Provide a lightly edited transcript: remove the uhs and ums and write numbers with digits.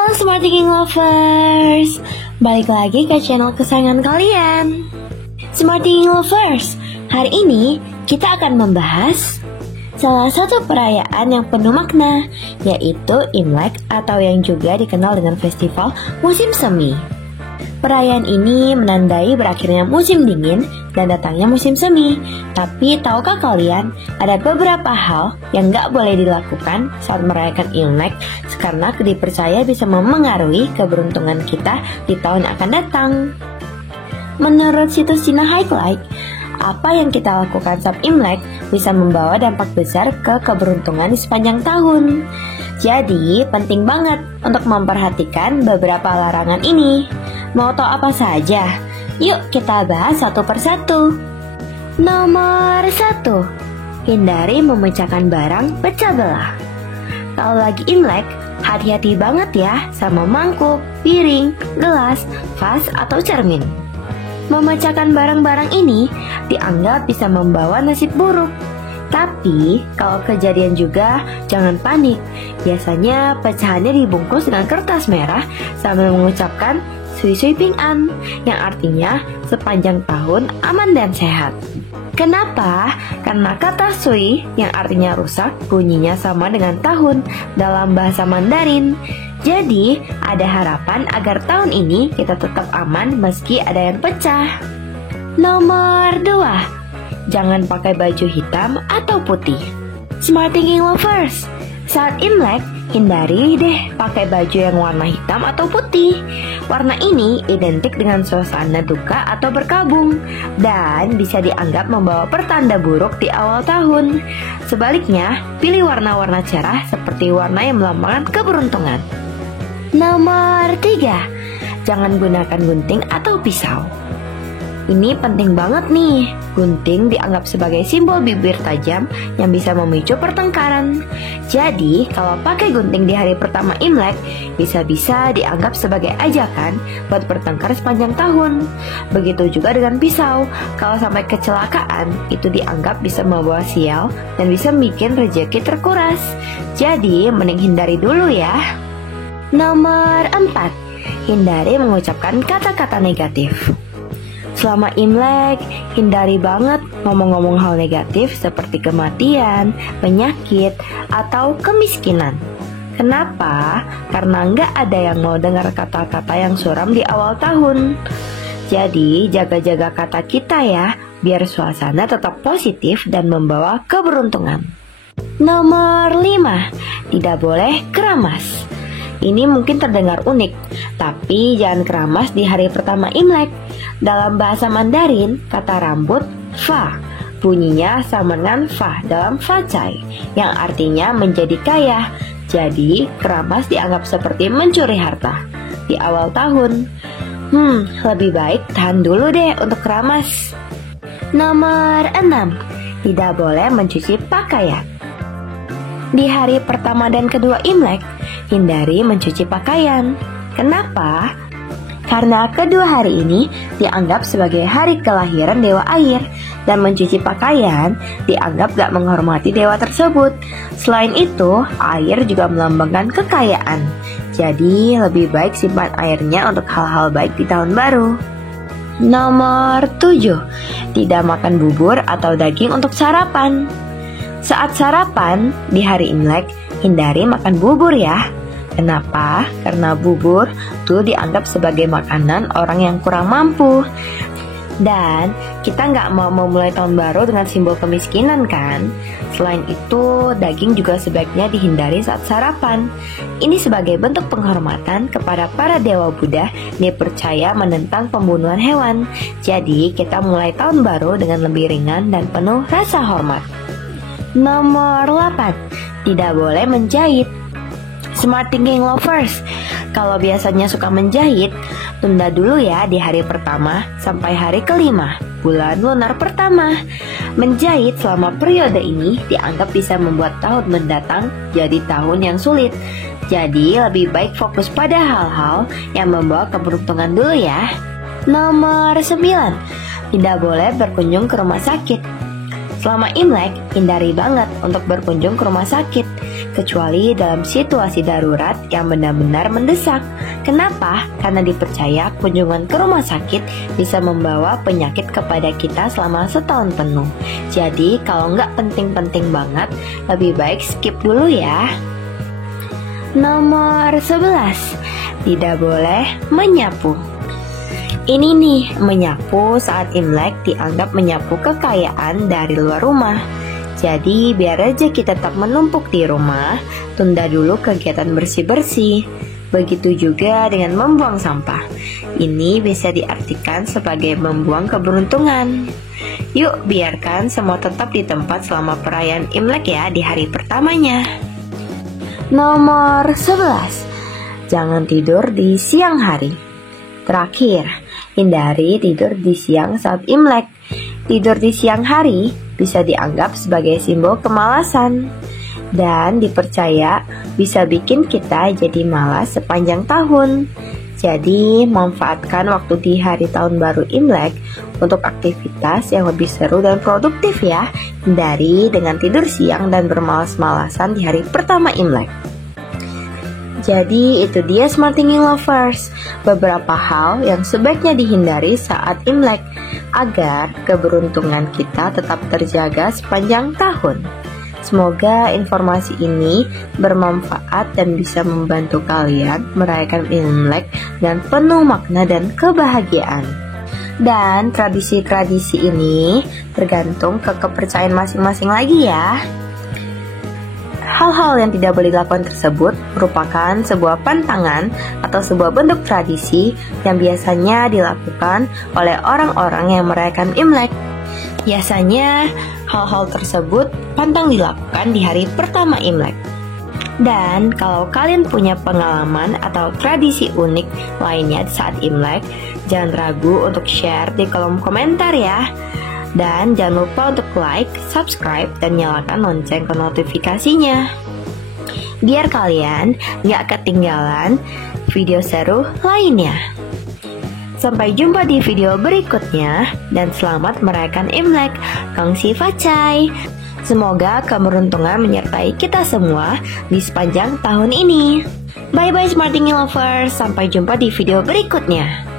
Halo Smart Thinking Lovers, balik lagi ke channel kesayangan kalian, Smart Thinking Lovers. Hari ini kita akan membahas salah satu perayaan yang penuh makna, yaitu Imlek atau yang juga dikenal dengan festival musim semi. Perayaan ini menandai berakhirnya musim dingin dan datangnya musim semi. Tapi tahukah kalian, ada beberapa hal yang gak boleh dilakukan saat merayakan Imlek karena dipercaya bisa memengaruhi keberuntungan kita di tahun yang akan datang. Menurut situs Cina Highlight, apa yang kita lakukan saat Imlek bisa membawa dampak besar ke keberuntungan di sepanjang tahun. Jadi, penting banget untuk memperhatikan beberapa larangan ini. Mau tahu apa saja? Yuk kita bahas satu persatu. Nomor 1, hindari memecahkan barang pecah belah. Kalau lagi Imlek, hati-hati banget ya sama mangkuk, piring, gelas, vas, atau cermin. Memecahkan barang-barang ini dianggap bisa membawa nasib buruk. Tapi kalau kejadian juga, jangan panik. Biasanya pecahannya dibungkus dengan kertas merah sambil mengucapkan Sui Sui Ping An, yang artinya sepanjang tahun aman dan sehat. Kenapa? Karena kata sui yang artinya rusak bunyinya sama dengan tahun dalam bahasa Mandarin. Jadi ada harapan agar tahun ini kita tetap aman meski ada yang pecah. Nomor 2, jangan pakai baju hitam atau putih. Smart Thinking Lovers, saat Imlek, hindari deh pakai baju yang warna hitam atau putih. Warna ini identik dengan suasana duka atau berkabung dan bisa dianggap membawa pertanda buruk di awal tahun. Sebaliknya, pilih warna-warna cerah seperti warna yang melambangkan keberuntungan. Nomor 3, jangan gunakan gunting atau pisau. Ini penting banget nih. Gunting dianggap sebagai simbol bibir tajam yang bisa memicu pertengkaran. Jadi, kalau pakai gunting di hari pertama Imlek, bisa-bisa dianggap sebagai ajakan buat bertengkar sepanjang tahun. Begitu juga dengan pisau. Kalau sampai kecelakaan, itu dianggap bisa membawa sial dan bisa bikin rejeki terkuras. Jadi, mending hindari dulu ya. Nomor 4, hindari mengucapkan kata-kata negatif. Selama Imlek, hindari banget ngomong-ngomong hal negatif seperti kematian, penyakit, atau kemiskinan. Kenapa? Karena nggak ada yang mau dengar kata-kata yang suram di awal tahun. Jadi, jaga-jaga kata kita ya, biar suasana tetap positif dan membawa keberuntungan. Nomor 5, tidak boleh keramas. Ini mungkin terdengar unik, tapi jangan keramas di hari pertama Imlek. Dalam bahasa Mandarin, kata rambut fa bunyinya sama dengan fa dalam fa cai, yang artinya menjadi kaya. Jadi, keramas dianggap seperti mencuri harta di awal tahun. Lebih baik tahan dulu deh untuk keramas. Nomor 6, tidak boleh mencuci pakaian. Di hari pertama dan kedua Imlek, hindari mencuci pakaian. Kenapa? Karena kedua hari ini dianggap sebagai hari kelahiran dewa air, dan mencuci pakaian dianggap gak menghormati dewa tersebut. Selain itu, air juga melambangkan kekayaan. Jadi lebih baik simpan airnya untuk hal-hal baik di tahun baru. Nomor 7, tidak makan bubur atau daging untuk sarapan. Saat sarapan di hari Imlek, hindari makan bubur ya. Kenapa? Karena bubur tuh dianggap sebagai makanan orang yang kurang mampu. Dan kita nggak mau memulai tahun baru dengan simbol kemiskinan kan? Selain itu, daging juga sebaiknya dihindari saat sarapan. Ini sebagai bentuk penghormatan kepada para dewa Buddha yang dipercaya menentang pembunuhan hewan. Jadi, kita mulai tahun baru dengan lebih ringan dan penuh rasa hormat. Nomor 8, tidak boleh menjahit. Smart Thinking Lovers, kalau biasanya suka menjahit, tunda dulu ya di hari pertama sampai hari kelima, bulan lunar pertama. Menjahit selama periode ini dianggap bisa membuat tahun mendatang jadi tahun yang sulit. Jadi lebih baik fokus pada hal-hal yang membawa keberuntungan dulu ya. Nomor 9, tidak boleh berkunjung ke rumah sakit. Selama Imlek, hindari banget untuk berkunjung ke rumah sakit, kecuali dalam situasi darurat yang benar-benar mendesak. Kenapa? Karena dipercaya kunjungan ke rumah sakit bisa membawa penyakit kepada kita selama setahun penuh. Jadi kalau nggak penting-penting banget, lebih baik skip dulu ya. Nomor 11, tidak boleh menyapu. Ini nih, menyapu saat Imlek dianggap menyapu kekayaan dari luar rumah. Jadi biar rezeki tetap menumpuk di rumah, tunda dulu kegiatan bersih-bersih. Begitu juga dengan membuang sampah. Ini bisa diartikan sebagai membuang keberuntungan. Yuk biarkan semua tetap di tempat selama perayaan Imlek ya di hari pertamanya. Nomor 11, jangan tidur di siang hari. Terakhir, hindari tidur di siang saat Imlek. Tidur di siang hari bisa dianggap sebagai simbol kemalasan dan dipercaya bisa bikin kita jadi malas sepanjang tahun. Jadi, manfaatkan waktu di hari tahun baru Imlek untuk aktivitas yang lebih seru dan produktif ya. Hindari dengan tidur siang dan bermalas-malasan di hari pertama Imlek. Jadi itu dia Smart Thinking Lovers, beberapa hal yang sebaiknya dihindari saat Imlek agar keberuntungan kita tetap terjaga sepanjang tahun. Semoga informasi ini bermanfaat dan bisa membantu kalian merayakan Imlek dengan penuh makna dan kebahagiaan. Dan tradisi-tradisi ini tergantung ke kepercayaan masing-masing lagi ya. Hal-hal yang tidak boleh dilakukan tersebut merupakan sebuah pantangan atau sebuah bentuk tradisi yang biasanya dilakukan oleh orang-orang yang merayakan Imlek. Biasanya hal-hal tersebut pantang dilakukan di hari pertama Imlek. Dan kalau kalian punya pengalaman atau tradisi unik lainnya saat Imlek, jangan ragu untuk share di kolom komentar ya. Dan jangan lupa untuk like, subscribe, dan nyalakan lonceng notifikasinya biar kalian gak ketinggalan video seru lainnya. Sampai jumpa di video berikutnya dan selamat merayakan Imlek. Gongsi Facai. Semoga keberuntungan menyertai kita semua di sepanjang tahun ini. Bye-bye Smart Thinking Lovers. Sampai jumpa di video berikutnya.